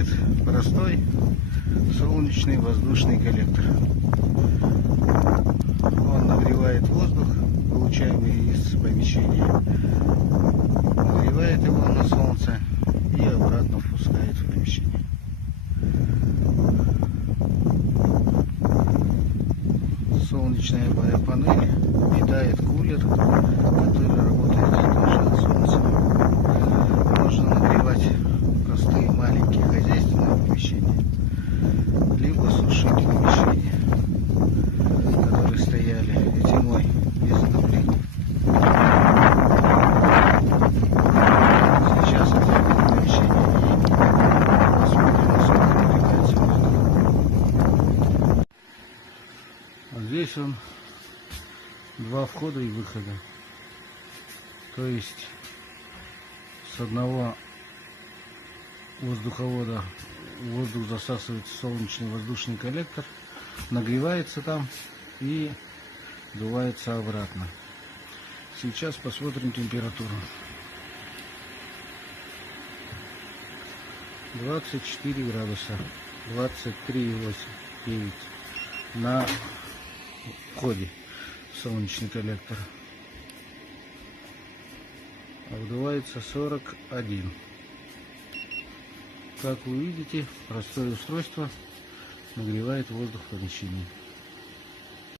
выходит простой солнечный воздушный коллектор. Он нагревает воздух, получаемый из помещения, нагревает его на солнце и обратно впускает в помещение. Солнечная панель питает кулер, который работает тоже от солнца. Можно нагревать простые маленькие хозяйственные помещения, либо сушить помещения, которые стояли зимой без отопления. Сейчас это помещение и посмотрим, насколько нагревается воздух. Вот здесь он два входа и выхода. То есть с одного воздуховода воздух засасывается в солнечный воздушный коллектор, нагревается там и дувается обратно. Сейчас посмотрим температуру. 24 градуса, 23,8 на входе в солнечный коллектор. А вдувается 41. Как вы видите, простое устройство нагревает воздух в помещении.